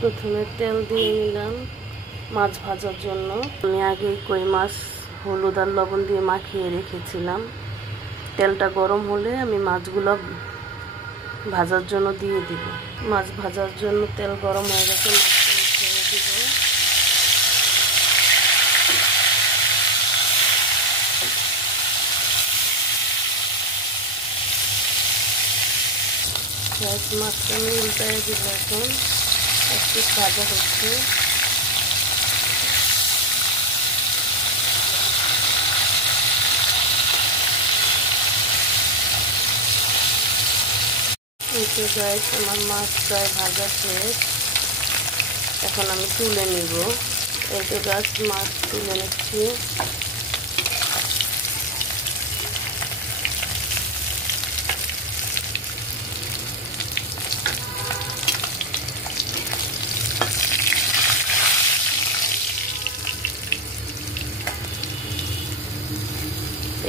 প্রথমে তেল দিয়ে নিলাম মাছ ভাজার জন্য। আমি আগে কই মাছ হলুদ আর লবণ দিয়ে মাখিয়ে রেখেছিলাম। তেলটা গরম হলে আমি মাছগুলো ভাজার জন্য দিয়ে দিব। মাছ ভাজার জন্য তেল গরম হয়ে গেছে, মাছটা ছেড়ে দিব। মাছটা আমি উল্টায় দিব। এখন একটু ভাজা হচ্ছে। আমার মাছ প্রায় ভাজা শেষ। এখন আমি তুলে নিব। এই তো গাছ মাছ তুলে নিচ্ছি।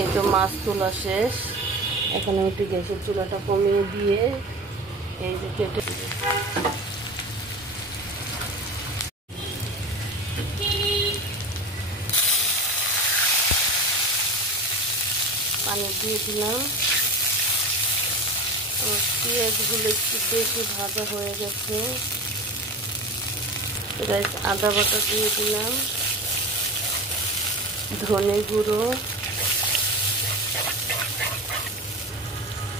এই তো মাছ তোলা শেষ। এখন আমি একটু গ্যাসের চুলাটা কমিয়ে দিয়ে এই যে কেটে পানি দিয়ে দিলাম। আমার পেঁয়াজগুলো একটু বেশি ভাজা হয়ে গেছে। আদা বাটা দিয়ে দিলাম, ধনে গুঁড়ো,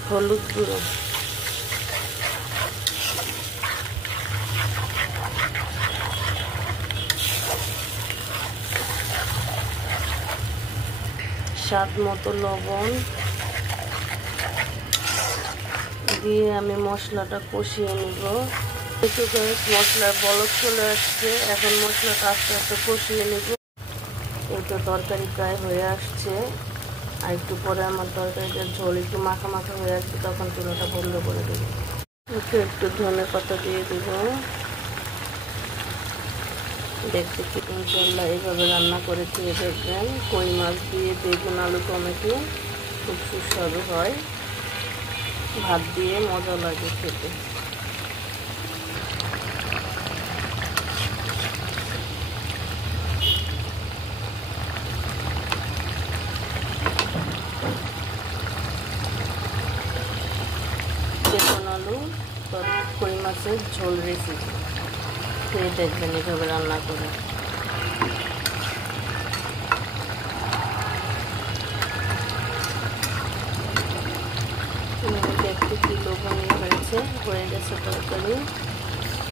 হলুদ গুঁড়ো, স্বাদ মতো লবণ দিয়ে আমি মশলাটা কষিয়ে নিব। একটু মশলার বলক চলে আসছে। এখন মশলাটা আস্তে আস্তে কষিয়ে নিব। এই তো তরকারি প্রায় হয়ে আসছে। আর একটু পরে আমার তরকারিটা ঝোল একটু মাখা মাখা হয়ে আসছে, তখন চুলাটা বন্ধ করে দেব। একটু ধনে পাতা দিয়ে দেব। দেখতে কি ইনশাল্লাহ এইভাবে রান্না করে খেয়ে দেখবেন। কই মাছ দিয়ে বেগুন আলু টমেটো খুব সুস্বাদু হয়। ভাত দিয়ে মজা লাগে খেতে। বেগুন আলু কই মাছের ঝোল রেসিপি খেয়ে দেখবেন এভাবে রান্না করে। দেখতে কি লোভনীয় হয়েছে, হয়ে গেছে তরকারি।